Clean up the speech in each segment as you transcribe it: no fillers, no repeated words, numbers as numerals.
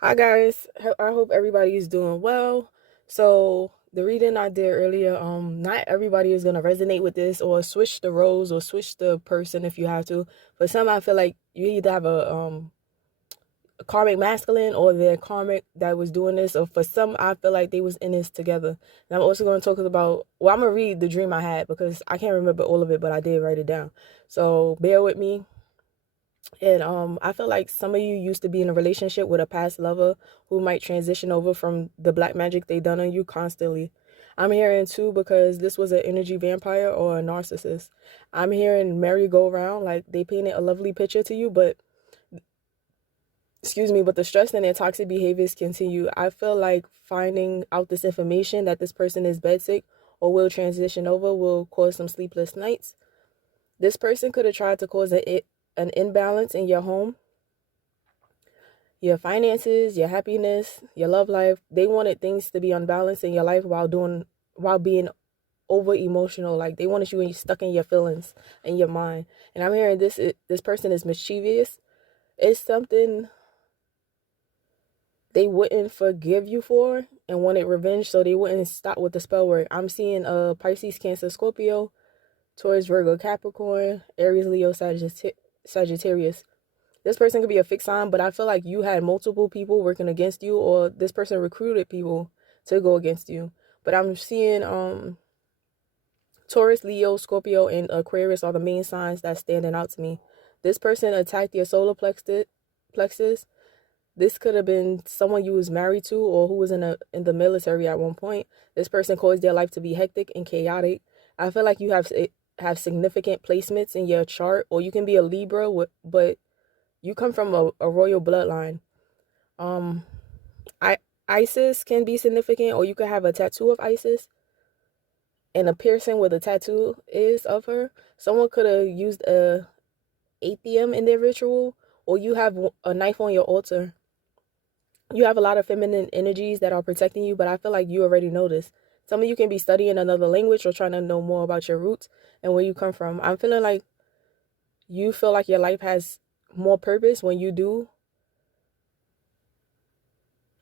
Hi guys, I hope everybody is doing well. So the reading I did earlier, not everybody is gonna resonate with this or switch the roles or switch the person if you have to. For some, I feel like you either have a karmic masculine or they're karmic that was doing this. Or for some, I feel like they was in this together. And I'm also gonna talk about. Well, I'm gonna read the dream I had because I can't remember all of it, but I did write it down. So bear with me. And I feel like some of you used to be in a relationship with a past lover who might transition over from the black magic they done on you constantly. I'm hearing too because this was an energy vampire or a narcissist. I'm hearing merry-go-round, like they painted a lovely picture to you, but excuse me, but the stress and their toxic behaviors continue. I feel like finding out this information that this person is bedsick or will transition over will cause some sleepless nights. This person could have tried to cause an imbalance in your home, your finances, your happiness, your love life. They wanted things to be unbalanced in your life while being over emotional. Like they wanted you stuck in your feelings and your mind. And I'm hearing this person is mischievous. It's something they wouldn't forgive you for and wanted revenge, so they wouldn't stop with the spell work. I'm seeing Pisces, Cancer, Scorpio, Taurus, Virgo, Capricorn, Aries, Leo, Sagittarius. This person could be a fixed sign, but I feel like you had multiple people working against you, or this person recruited people to go against you. But I'm seeing Taurus, Leo, Scorpio, and Aquarius are the main signs that's standing out to me. This person attacked your solar plexus. This could have been someone you was married to or who was in the military at one point. This person caused their life to be hectic and chaotic. I feel like you have significant placements in your chart, or you can be a Libra, but you come from a royal bloodline. Um, I Isis can be significant, or you could have a tattoo of Isis and a piercing where the tattoo is of her. Someone could have used a atheum in their ritual, or you have a knife on your altar. You have a lot of feminine energies that are protecting you, but I feel like you already know this. Some of you can be studying another language or trying to know more about your roots and where you come from. I'm feeling like you feel like your life has more purpose when you do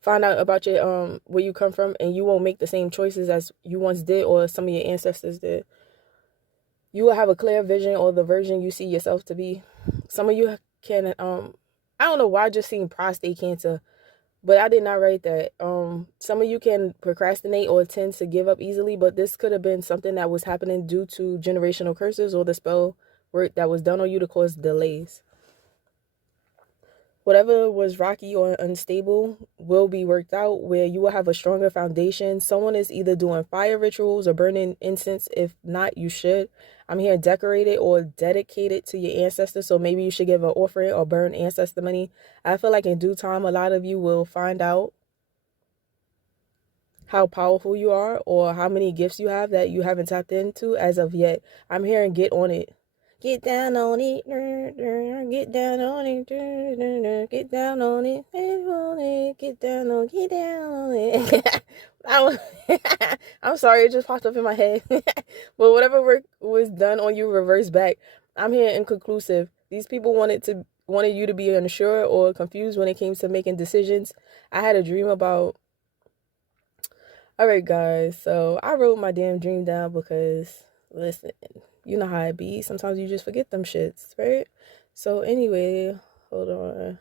find out about your where you come from, and you won't make the same choices as you once did or some of your ancestors did. You will have a clear vision or the version you see yourself to be. Some of you can I don't know why I just seen prostate cancer, but I did not write that. Some of you can procrastinate or tend to give up easily, but this could have been something that was happening due to generational curses or the spell work that was done on you to cause delays. Whatever was rocky or unstable will be worked out, where you will have a stronger foundation. Someone is either doing fire rituals or burning incense. If not, you should. I'm here decorated or dedicated to your ancestors, so maybe you should give an offering or burn ancestor money. I feel like in due time, a lot of you will find out how powerful you are or how many gifts you have that you haven't tapped into as of yet. I'm hearing get on it. Get down on it, get down on it, get down on it, get down on it. I'm sorry, it just popped up in my head. But whatever work was done on you, reverse back. I'm here inconclusive. These people wanted you to be unsure or confused when it came to making decisions. I had a dream about. All right, guys. So I wrote my damn dream down because listen, you know how it be. Sometimes you just forget them shits, right? So anyway, hold on.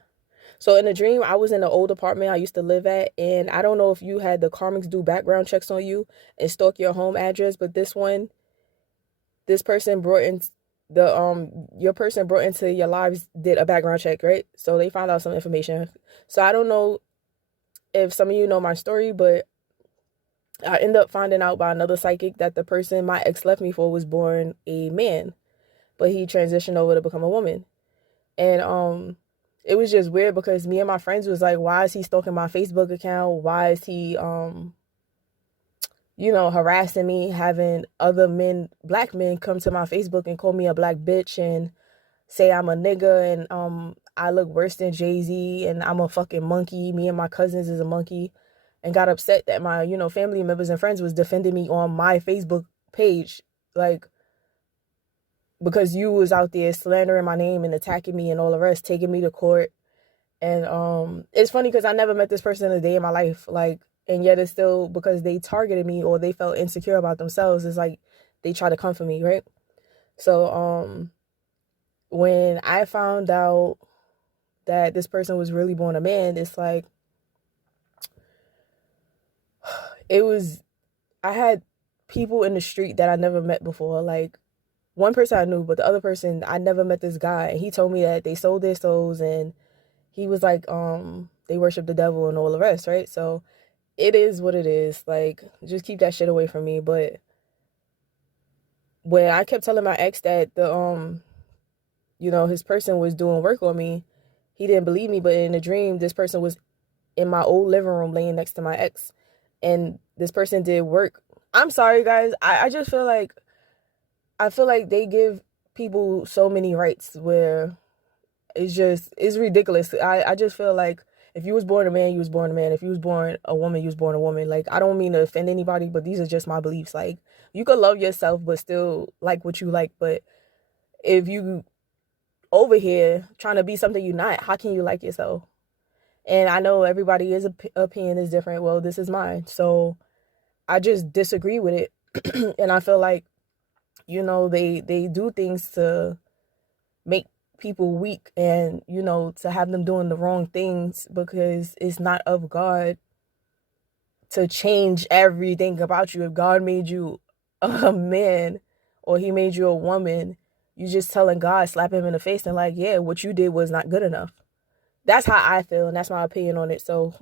So in the dream, I was in an old apartment I used to live at, and I don't know if you had the Karmics do background checks on you and stalk your home address, but this person brought in your person brought into your lives did a background check, right? So they found out some information. So I don't know if some of you know my story, but I ended up finding out by another psychic that the person my ex left me for was born a man, but he transitioned over to become a woman. And it was just weird because me and my friends was like, why is he stalking my Facebook account? Why is he harassing me, having other men, black men, come to my Facebook and call me a black bitch and say I'm a nigga and I look worse than Jay-Z and I'm a fucking monkey. Me and my cousins is a monkey, and got upset that my, family members and friends was defending me on my Facebook page, like, because you was out there slandering my name and attacking me and all the rest, taking me to court. And it's funny because I never met this person a day in my life, like, and yet it's still because they targeted me or they felt insecure about themselves. It's like they try to come for me, right? So when I found out that this person was really born a man, it's like it was I had people in the street that I never met before. Like, one person I knew, but the other person I never met. This guy, and he told me that they sold their souls, and he was like, they worship the devil and all the rest, right? So it is what it is. Like, just keep that shit away from me. But when I kept telling my ex that his person was doing work on me, he didn't believe me. But in the dream, this person was in my old living room laying next to my ex, and this person did work. I'm sorry, guys. I just feel like they give people so many rights where it's ridiculous. I just feel like if you was born a man, you was born a man. If you was born a woman, you was born a woman. Like, I don't mean to offend anybody, but these are just my beliefs. Like, you could love yourself but still like what you like. But if you over here trying to be something you're not, how can you like yourself? And I know everybody's opinion is different. Well, this is mine. So I just disagree with it. And I feel like, they do things to make people weak and, to have them doing the wrong things, because it's not of God to change everything about you. If God made you a man or he made you a woman, you just telling God, slap him in the face and like, yeah, what you did was not good enough. That's how I feel, and that's my opinion on it. So,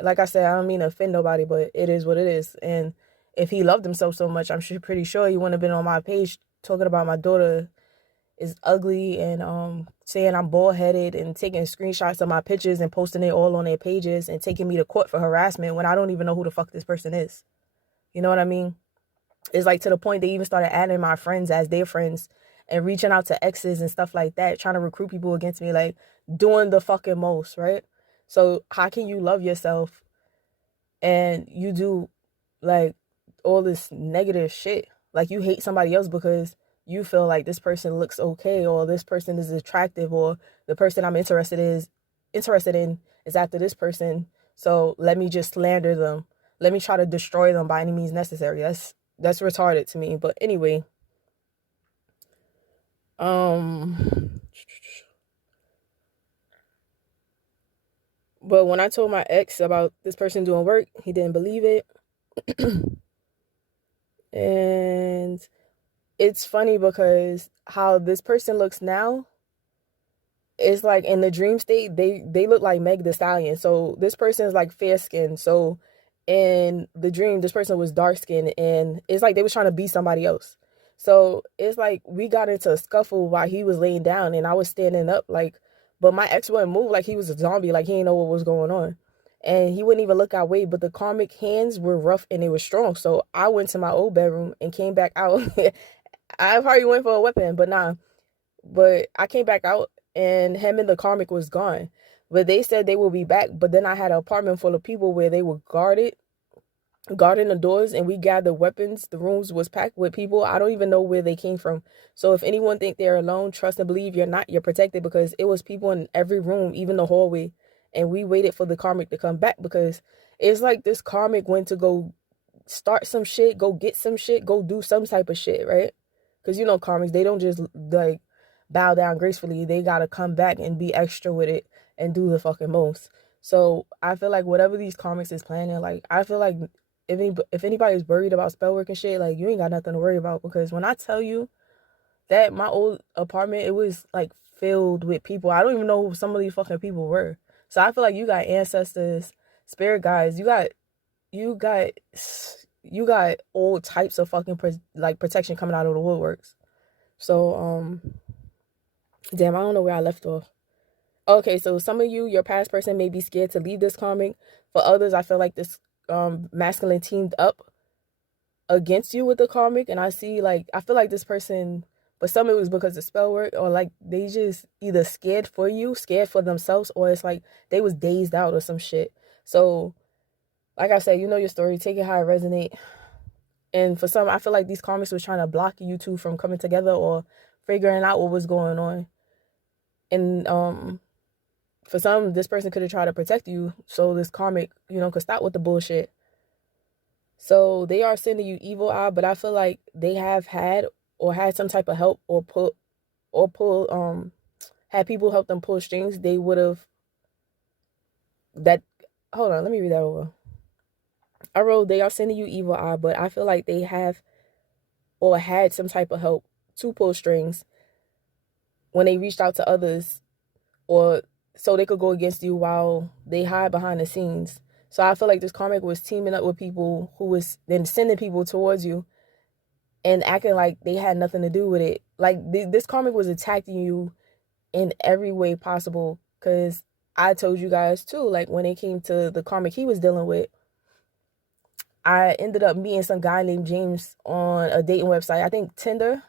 like I said, I don't mean to offend nobody, but it is what it is. And if he loved himself so much, I'm pretty sure he wouldn't have been on my page talking about my daughter is ugly and saying I'm bald-headed and taking screenshots of my pictures and posting it all on their pages and taking me to court for harassment when I don't even know who the fuck this person is. You know what I mean? It's like to the point they even started adding my friends as their friends and reaching out to exes and stuff like that, trying to recruit people against me, like doing the fucking most, right? So how can you love yourself and you do like all this negative shit? Like, you hate somebody else because you feel like this person looks okay, or this person is attractive, or the person I'm interested in is after this person. So let me just slander them. Let me try to destroy them by any means necessary. That's retarded to me. But anyway, but when I told my ex about this person doing work, he didn't believe it. And it's funny because how this person looks now, it's like in the dream state, they look like Meg Thee Stallion. So this person is like fair skinned. So in the dream, this person was dark skinned, and it's like they was trying to be somebody else. So it's like we got into a scuffle while he was laying down and I was standing up, like, but my ex wouldn't move, like he was a zombie, like he didn't know what was going on. And he wouldn't even look our way, but the karmic hands were rough and they were strong. So I went to my old bedroom and came back out. I probably went for a weapon, but nah. But I came back out and him and the karmic was gone. But they said they will be back. But then I had an apartment full of people where they were guarding the doors, and we gathered weapons. The rooms was packed with people. I don't even know where they came from. So if anyone think they're alone, trust and believe you're not. You're protected, because it was people in every room, even the hallway. And we waited for the karmic to come back, because it's like this karmic went to go start some shit, go get some shit, go do some type of shit, right? Because karmics, they don't just like bow down gracefully. They gotta come back and be extra with it and do the fucking most. So I feel like whatever these karmics is planning, like, I feel like if anybody's worried about spell work and shit, like, you ain't got nothing to worry about. Because when I tell you that my old apartment, it was like filled with people. I don't even know who some of these fucking people were. So I feel like you got ancestors, spirit guides, you got all types of fucking protection coming out of the woodworks. So damn, I don't know where I left off. Okay, so some of you, your past person may be scared to leave this karmic. For others, I feel like this masculine teamed up against you with the karmic, and I feel like this person, but some of it was because of spell work, or like they just either scared for you, scared for themselves, or it's like they was dazed out or some shit. So like I said, you know your story, take it how it resonate. And for some, I feel like these karmics was trying to block you two from coming together or figuring out what was going on. And for some, this person could have tried to protect you so this karmic, could stop with the bullshit. So they are sending you evil eye, but I feel like they have had or had some type of help or pull had people help them pull strings. They would have that. Hold on, let me read that over. I wrote they are sending you evil eye, but I feel like they have or had some type of help to pull strings when they reached out to others, or so they could go against you while they hide behind the scenes. So I feel like this karmic was teaming up with people who was then sending people towards you and acting like they had nothing to do with it. Like this karmic was attacking you in every way possible, because I told you guys too, like when it came to the karmic he was dealing with, I ended up meeting some guy named James on a dating website. I think Tinder.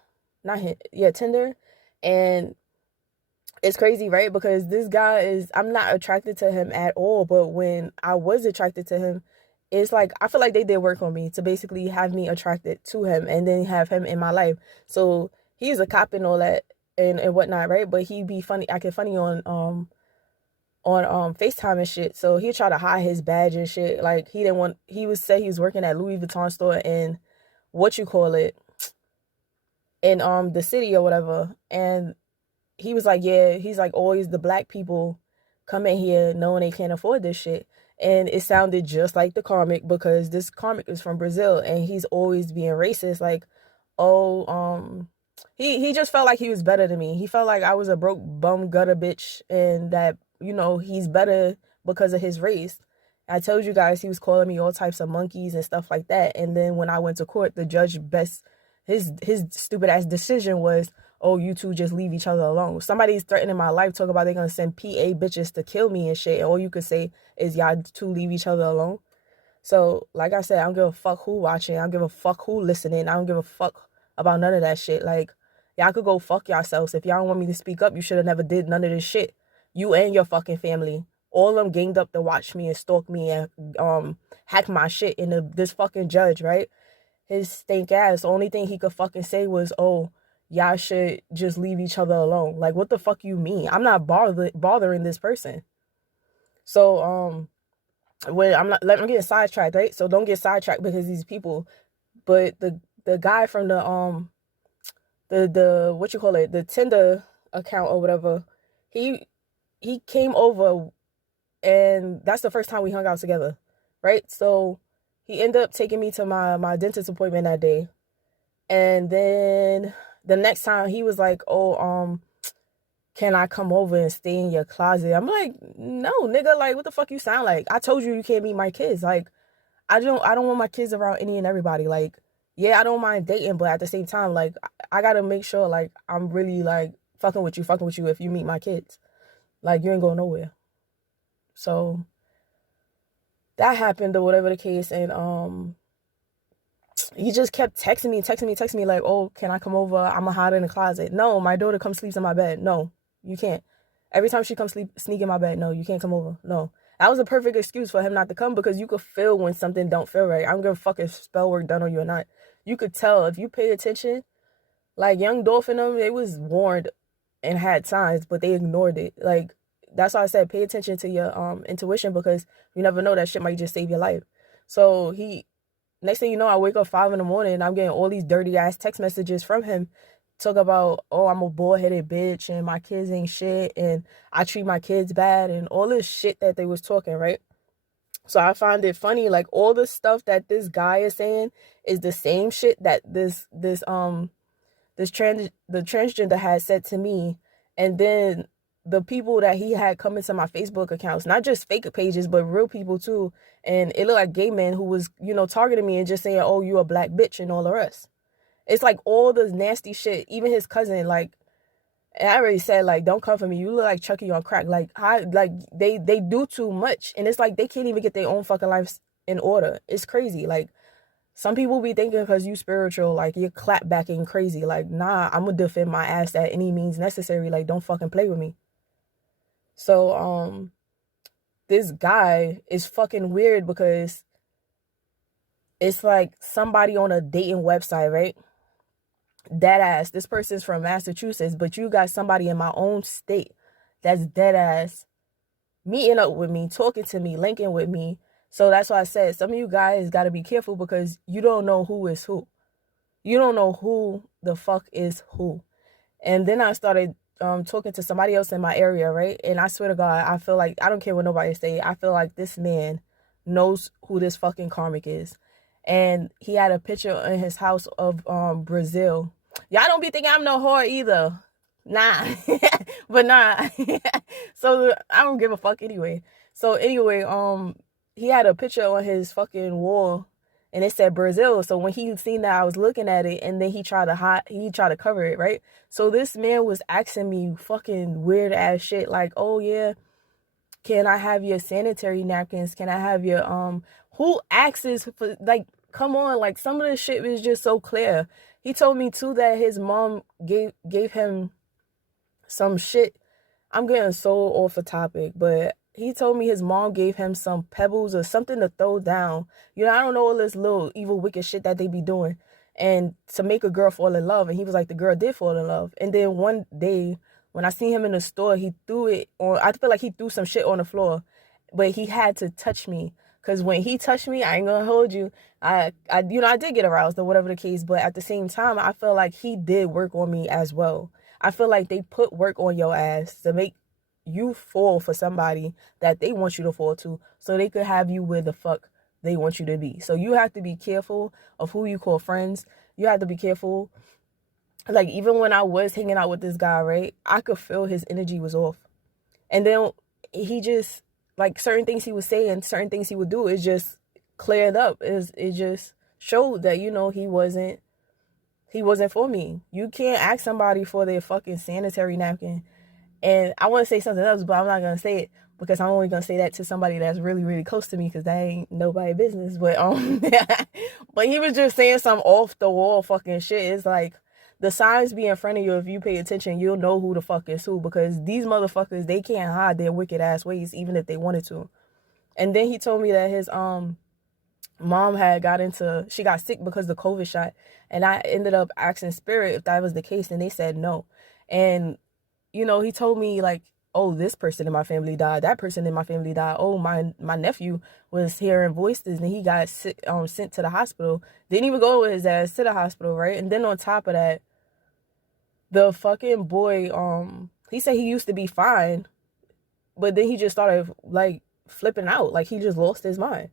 Not him. Yeah, Tinder. And it's crazy, right? Because this guy I'm not attracted to him at all. But when I was attracted to him, it's like, I feel like they did work on me to basically have me attracted to him and then have him in my life. So he's a cop and all that and whatnot, right? But he be funny, acting funny on FaceTime and shit. So he tried to hide his badge and shit. Like he said he was working at Louis Vuitton store in in the city or whatever. And he was like, yeah, he's like, always the black people come in here knowing they can't afford this shit. And it sounded just like the karmic, because this karmic is from Brazil and he's always being racist. Like, oh, he just felt like he was better than me. He felt like I was a broke bum gutter bitch and that, he's better because of his race. I told you guys he was calling me all types of monkeys and stuff like that. And then when I went to court, the judge his stupid ass decision was, oh, you two just leave each other alone. Somebody's threatening my life, talk about they're gonna send PA bitches to kill me and shit, and all you could say is y'all two leave each other alone. So, like I said, I don't give a fuck who watching, I don't give a fuck who listening, I don't give a fuck about none of that shit. Like, y'all could go fuck yourselves. If y'all don't want me to speak up, you should have never did none of this shit. You and your fucking family. All of them ganged up to watch me and stalk me and hack my shit. And this fucking judge, right? His stink ass, the only thing he could fucking say was, oh, y'all should just leave each other alone. Like, what the fuck you mean? I'm not bothering this person. So, I'm getting sidetracked, right? So don't get sidetracked because these people. But the guy from the the Tinder account or whatever, he came over, and that's the first time we hung out together, right? So he ended up taking me to my dentist appointment that day. And then the next time he was like, oh, can I come over and stay in your closet? I'm like, no, nigga, like, what the fuck you sound like? I told you can't meet my kids. Like, I don't want my kids around any and everybody. Like, yeah, I don't mind dating, but at the same time, like, I gotta make sure, like, I'm really, like, fucking with you if you meet my kids. Like, you ain't going nowhere. So that happened or whatever the case, and he just kept texting me like, oh, can I come over? I'm gonna hide in the closet. No, my daughter comes sleeps in my bed. No, you can't. Every time she comes sneak in my bed. No, you can't come over. No. That was a perfect excuse for him not to come, because you could feel when something don't feel right. I don't give a fuck if spell work done on you or not. You could tell if you pay attention. Like Young Dolphin, them, they was warned and had signs, but they ignored it. Like, that's why I said pay attention to your intuition, because you never know, that shit might just save your life. So next thing you know, I wake up 5 a.m. and I'm getting all these dirty ass text messages from him. Talk about, oh, I'm a bullheaded bitch and my kids ain't shit and I treat my kids bad and all this shit that they was talking, right? So I find it funny, like, all the stuff that this guy is saying is the same shit that the transgender had said to me. And then the people that he had come into my Facebook accounts, not just fake pages, but real people too. And it looked like gay men who was, targeting me and just saying, oh, you a black bitch and all the rest. It's like all this nasty shit. Even his cousin, like, and I already said, like, don't come for me. You look like Chucky on crack. Like, they do too much. And it's like they can't even get their own fucking lives in order. It's crazy. Like, some people be thinking because you spiritual, like, you're clapbacking crazy. Like, nah, I'm gonna defend my ass at any means necessary. Like, don't fucking play with me. So, this guy is fucking weird, because it's like somebody on a dating website, right? Dead ass. This person's from Massachusetts, but you got somebody in my own state that's dead ass meeting up with me, talking to me, linking with me. So that's why I said some of you guys got to be careful because you don't know who is who. You don't know who the fuck is who. And then I started talking to somebody else in my area, right? And I swear to God, I feel like, I don't care what nobody say, I feel like this man knows who this fucking karmic is. And he had a picture in his house of Brazil. Y'all don't be thinking I'm no whore either. Nah. But nah. So I don't give a fuck anyway. So anyway, he had a picture on his fucking wall and it said Brazil. So when he seen that I was looking at it, and then he tried to cover it, right? So this man was asking me fucking weird ass shit like, oh yeah, can I have your sanitary napkins? Can I have your who asks for, like, come on, like some of this shit was just so clear. He told me too that his mom gave him some shit. I'm getting so off the topic, but he told me his mom gave him some pebbles or something to throw down. You know, I don't know all this little evil, wicked shit that they be doing. And to make a girl fall in love. And he was like, the girl did fall in love. And then one day, when I seen him in the store, he threw it on, I feel like he threw some shit on the floor. But he had to touch me. Because when he touched me, I ain't gonna hold you. I did get aroused or whatever the case. But at the same time, I feel like he did work on me as well. I feel like they put work on your ass to make you fall for somebody that they want you to fall to, so they could have you where the fuck they want you to be. So you have to be careful of who you call friends. You have to be careful. Like, even when I was hanging out with this guy, right, I could feel his energy was off. And then he just, like, certain things he would say and certain things he would do, it just cleared up. It just showed that, you know, he wasn't for me. You can't ask somebody for their fucking sanitary napkin. And I want to say something else, but I'm not going to say it because I'm only going to say that to somebody that's really, really close to me because that ain't nobody's business. But but he was just saying some off the wall fucking shit. It's like the signs be in front of you. If you pay attention, you'll know who the fuck is who, because these motherfuckers, they can't hide their wicked ass ways even if they wanted to. And then he told me that his mom had she got sick because of the COVID shot. And I ended up asking Spirit if that was the case, and they said no. And you know, he told me like, oh, this person in my family died, that person in my family died. Oh, my nephew was hearing voices and he got sick, sent to the hospital. Didn't even go with his ass to the hospital, right? And then on top of that, the fucking boy, he said he used to be fine, but then he just started like flipping out, like he just lost his mind.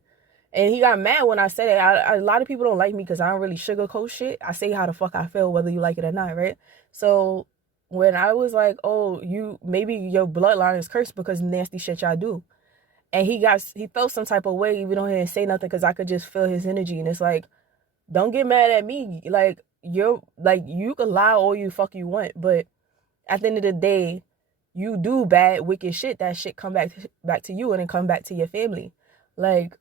And he got mad when I said it. A lot of people don't like me because I don't really sugarcoat shit. I say how the fuck I feel, whether you like it or not, right? So when I was like, oh, maybe your bloodline is cursed because nasty shit y'all do. And he felt some type of way, even though he didn't say nothing, because I could just feel his energy. And it's like, don't get mad at me. Like, you can lie all you fuck you want, but at the end of the day, you do bad, wicked shit. That shit come back to you, and then come back to your family. Like,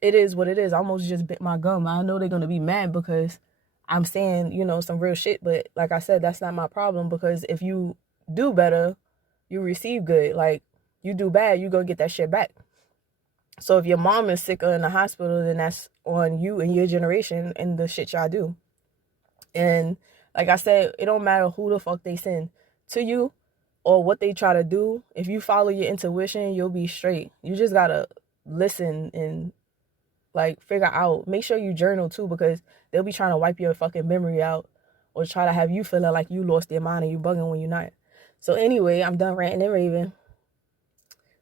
it is what it is. I almost just bit my gum. I know they're gonna be mad because I'm saying, you know, some real shit, but like I said, that's not my problem, because if you do better, you receive good. Like, you do bad, you gonna get that shit back. So if your mom is sick or in the hospital, then that's on you and your generation and the shit y'all do. And like I said, it don't matter who the fuck they send to you or what they try to do. If you follow your intuition, you'll be straight. You just gotta listen and like figure out, make sure you journal too, because they'll be trying to wipe your fucking memory out or try to have you feeling like you lost your mind and you bugging when you're not. So anyway, I'm done ranting and raving.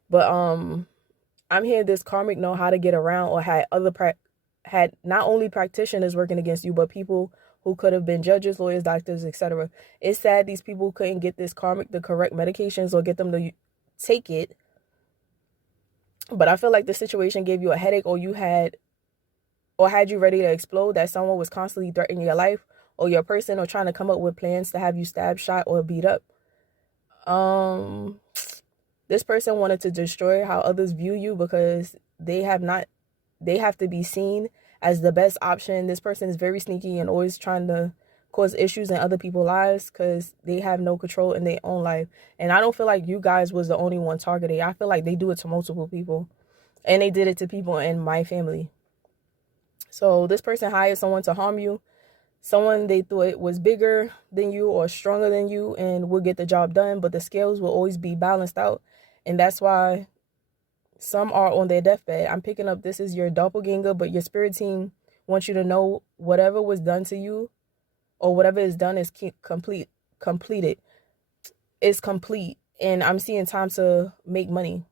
But I'm hearing this karmic know how to get around, or had not only practitioners working against you, but people who could have been judges, lawyers, doctors, etc. It's sad these people couldn't get this karmic the correct medications or get them to take it. But I feel like the situation gave you a headache, or had you ready to explode, that someone was constantly threatening your life or your person, or trying to come up with plans to have you stabbed, shot, or beat up. This person wanted to destroy how others view you because they have to be seen as the best option. This person is very sneaky and always trying to cause issues in other people's lives because they have no control in their own life. And I don't feel like you guys was the only one targeted. I feel like they do it to multiple people, and they did it to people in my family. So this person hired someone to harm you, someone they thought was bigger than you or stronger than you and will get the job done, but the scales will always be balanced out. And that's why some are on their deathbed. I'm picking up this is your doppelganger, but your spirit team wants you to know whatever was done to you or whatever is done is completed. It's complete. And I'm seeing time to make money.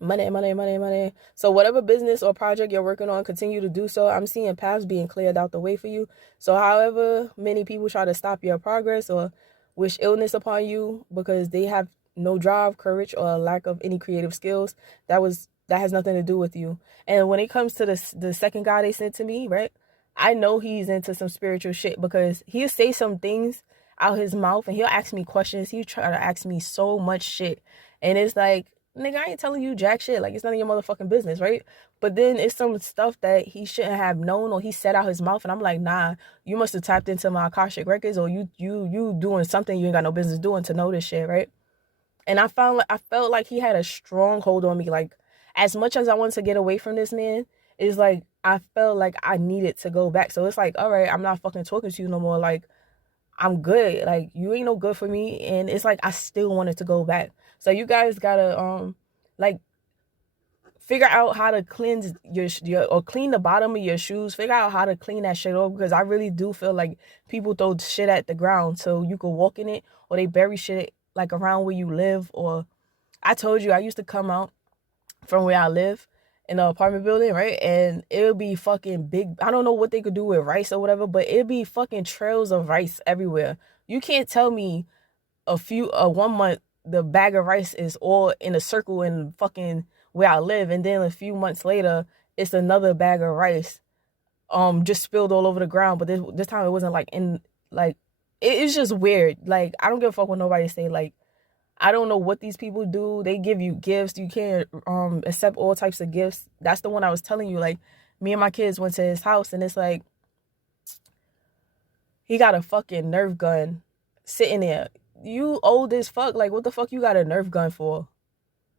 Money. So whatever business or project you're working on, continue to do so. I'm seeing paths being cleared out the way for you. So however many people try to stop your progress or wish illness upon you because they have no drive, courage, or a lack of any creative skills, that has nothing to do with you. And when it comes to the second guy they sent to me, right? I know he's into some spiritual shit because he'll say some things out his mouth and he'll ask me questions. He'll try to ask me so much shit. And it's like, nigga, I ain't telling you jack shit. Like, it's none of your motherfucking business, right? But then it's some stuff that he shouldn't have known or he said out his mouth. And I'm like, nah, you must have tapped into my Akashic records or you doing something you ain't got no business doing to know this shit, right? And I felt like he had a strong hold on me. Like, as much as I wanted to get away from this man, it's like, I felt like I needed to go back. So it's like, all right, I'm not fucking talking to you no more. Like, I'm good. Like, you ain't no good for me. And it's like, I still wanted to go back. So you guys gotta, like, figure out how to cleanse your or clean the bottom of your shoes. Figure out how to clean that shit off, because I really do feel like people throw shit at the ground so you can walk in it, or they bury shit like around where you live. Or I told you I used to come out from where I live in an apartment building, right? And it'll be fucking big. I don't know what they could do with rice or whatever, but it'll be fucking trails of rice everywhere. You can't tell me 1 month the bag of rice is all in a circle in fucking where I live, and then a few months later it's another bag of rice just spilled all over the ground. But this time it wasn't like in like it's just weird. Like, I don't give a fuck what nobody say. Like, I don't know what these people do. They give you gifts. You can't accept all types of gifts. That's the one I was telling you. Like, me and my kids went to his house, and it's like he got a fucking Nerf gun sitting there. You old as fuck. Like, what the fuck you got a Nerf gun for?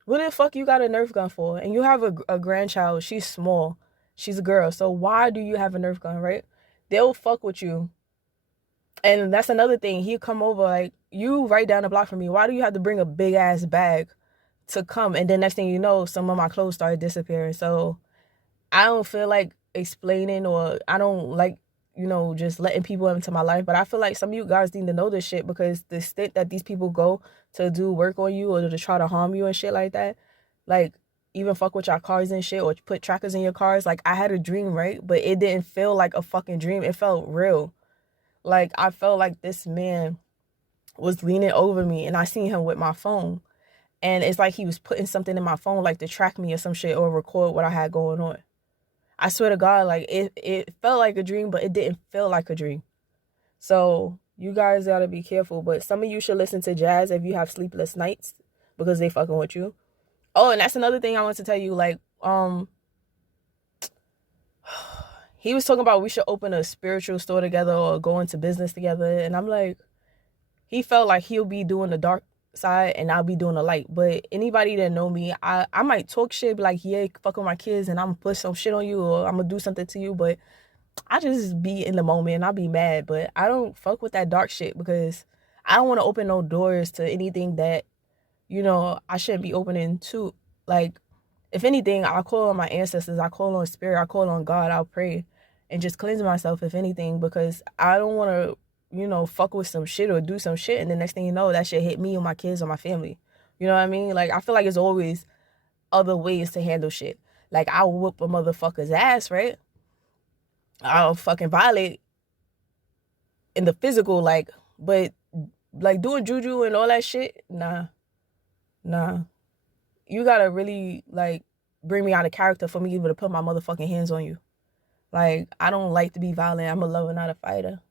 What the fuck you got a Nerf gun for? And you have a grandchild. She's small. She's a girl. So why do you have a Nerf gun, right? They'll fuck with you. And that's another thing. He'll come over, like, you right down the block from me. Why do you have to bring a big ass bag to come? And then next thing you know, some of my clothes started disappearing. So I don't feel like explaining, or I don't like, just letting people into my life. But I feel like some of you guys need to know this shit, because the extent that these people go to do work on you or to try to harm you and shit like that, like, even fuck with your cars and shit, or put trackers in your cars. Like, I had a dream, right? But it didn't feel like a fucking dream. It felt real. Like, I felt like this man was leaning over me, and I seen him with my phone. And it's like he was putting something in my phone, like to track me or some shit, or record what I had going on. I swear to God, like, it felt like a dream, but it didn't feel like a dream. So you guys gotta be careful. But some of you should listen to jazz if you have sleepless nights, because they fucking with you. Oh, and that's another thing I want to tell you. Like, he was talking about we should open a spiritual store together or go into business together. And I'm like, he felt like he'll be doing the dark side and I'll be doing the light. But anybody that know me, I might talk shit, be like, yeah, fuck with my kids, and I'm gonna put some shit on you, or I'm gonna do something to you. But I just be in the moment and I'll be mad. But I don't fuck with that dark shit, because I don't want to open no doors to anything that, I shouldn't be opening to. Like, if anything, I call on my ancestors, I call on spirit, I call on God, I'll pray and just cleanse myself, if anything, because I don't want to, fuck with some shit or do some shit, and the next thing you know, that shit hit me or my kids or my family. You know what I mean? Like, I feel like it's always other ways to handle shit. Like, I'll whoop a motherfucker's ass, right? I'll fucking violate in the physical, like, but like doing juju and all that shit, nah. You gotta really, like, bring me out of character for me to put my motherfucking hands on you. Like, I don't like to be violent. I'm a lover, not a fighter.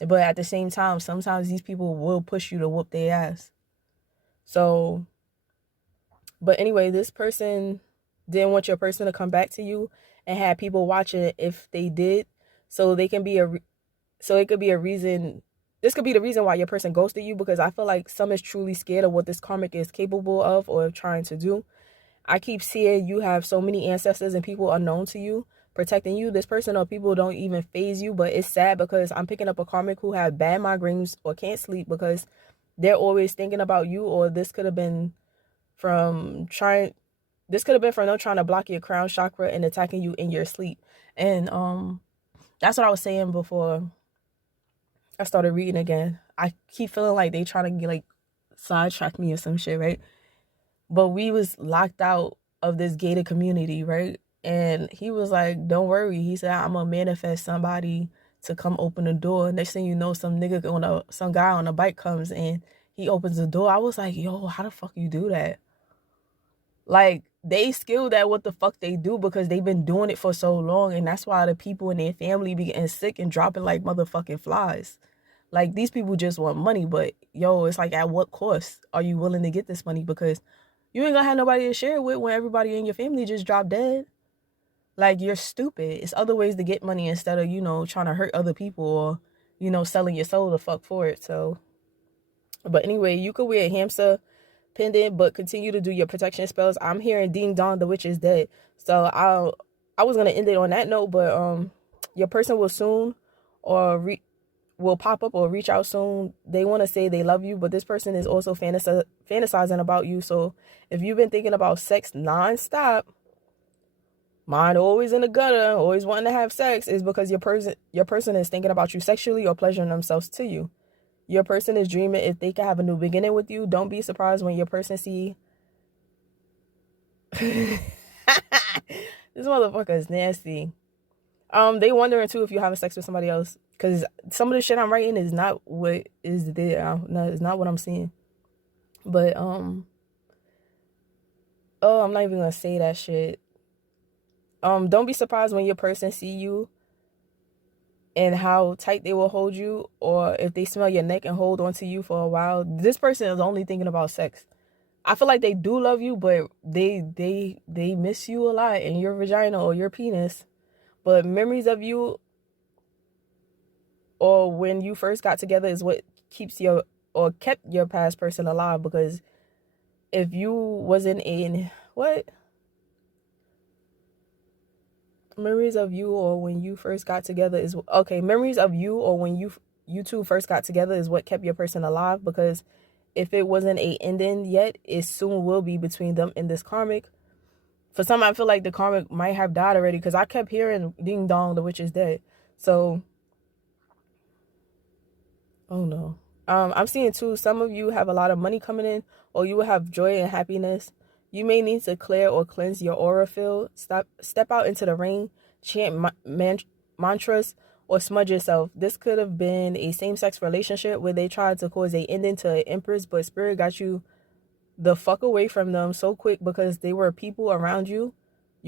But at the same time, sometimes these people will push you to whoop their ass. So, but anyway, this person didn't want your person to come back to you, and had people watching if they did, so they can be so it could be a reason. This could be the reason why your person ghosted you, because I feel like some is truly scared of what this karmic is capable of or trying to do. I keep seeing you have so many ancestors and people unknown to you protecting you. This person or people don't even phase you, but it's sad because I'm picking up a karmic who have bad migraines or can't sleep because they're always thinking about you, or this could have been from trying This could have been from them trying to block your crown chakra and attacking you in your sleep. And that's what I was saying before I started reading again. I keep feeling like they trying to get, like, sidetrack me or some shit, right? But we was locked out of this gated community, right? And he was like, don't worry. He said, I'm gonna manifest somebody to come open the door. Next thing you know, some guy on a bike comes and he opens the door. I was like, yo, how the fuck you do that? Like, they skilled at what the fuck they do because they've been doing it for so long, and that's why the people in their family be getting sick and dropping like motherfucking flies. Like, these people just want money, but yo, it's like, at what cost are you willing to get this money? Because you ain't gonna have nobody to share it with when everybody in your family just dropped dead. Like, you're stupid. It's other ways to get money instead of, trying to hurt other people or, selling your soul the fuck for it. So, but anyway, you could wear a hamster pendant, but continue to do your protection spells. I'm hearing ding dong, the witch is dead. So I was gonna end it on that note, but your person will soon will pop up or reach out soon. They want to say they love you, but this person is also fantasizing about you. So if you've been thinking about sex nonstop, mind always in the gutter, always wanting to have sex, is because your person is thinking about you sexually or pleasuring themselves to you. Your person is dreaming if they can have a new beginning with you. Don't be surprised when your person see this motherfucker is nasty. They wondering too if you're having sex with somebody else, because some of the shit I'm writing is not what is there. No, it's not what I'm seeing. But I'm not even gonna say that shit. Don't be surprised when your person see you and how tight they will hold you, or if they smell your neck and hold on to you for a while. This person is only thinking about sex. I feel like they do love you, but they miss you a lot in your vagina or your penis. But memories of you or when you first got together is what kept your past person alive. Because if you wasn't in what? Memories of you or when you first got together is okay. Memories of you or when you two first got together is what kept your person alive. Because if it wasn't a ending yet, it soon will be between them and this karmic. For some, I feel like the karmic might have died already, because I kept hearing ding dong, the witch is dead. So, oh no. I'm seeing too, some of you have a lot of money coming in, or you will have joy and happiness. You may need to clear or cleanse your aura field. Step out into the rain, chant mantras, or smudge yourself. This could have been a same-sex relationship where they tried to cause a ending to an empress, but spirit got you the fuck away from them so quick because they were people around you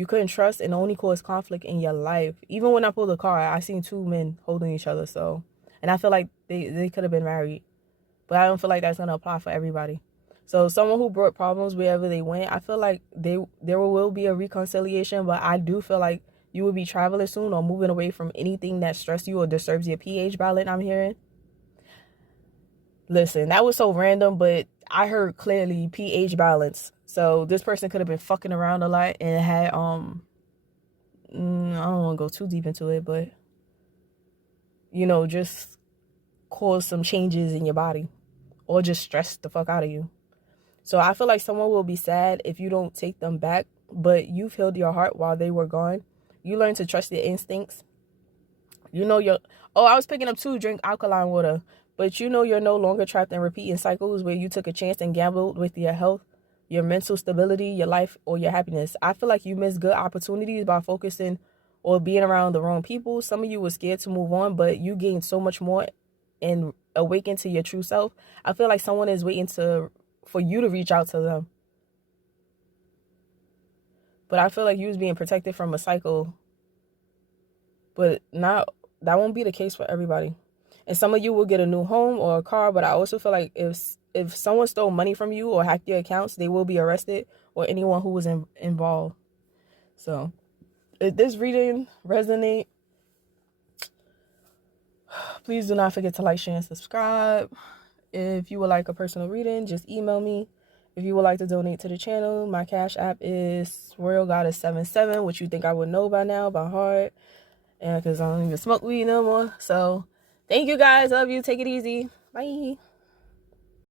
couldn't trust and only caused conflict in your life. Even when I pulled the card, I seen two men holding each other. So, and I feel like they could have been married, but I don't feel like that's gonna apply for everybody. So someone who brought problems wherever they went, I feel like there will be a reconciliation, but I do feel like you will be traveling soon or moving away from anything that stresses you or disturbs your pH balance. I'm hearing. Listen, that was so random, but I heard clearly pH balance. So this person could have been fucking around a lot and had I don't want to go too deep into it, but just cause some changes in your body or just stress the fuck out of you. So I feel like someone will be sad if you don't take them back, but you've healed your heart while they were gone. You learn to trust your instincts. I was picking up too, drink alkaline water. But you're no longer trapped in repeating cycles where you took a chance and gambled with your health, your mental stability, your life, or your happiness. I feel like you missed good opportunities by focusing or being around the wrong people. Some of you were scared to move on, but you gained so much more and awaken to your true self. I feel like someone is waiting for you to reach out to them. But I feel like you was being protected from a cycle. But that won't be the case for everybody. And some of you will get a new home or a car, but I also feel like if someone stole money from you or hacked your accounts, they will be arrested, or anyone who was involved. So, if this reading resonate, please do not forget to like, share, and subscribe. If you would like a personal reading, just email me. If you would like to donate to the channel, my Cash App is RoyalGoddess77, which you think I would know by now by heart. And because I don't even smoke weed no more. So, thank you guys. Love you. Take it easy. Bye.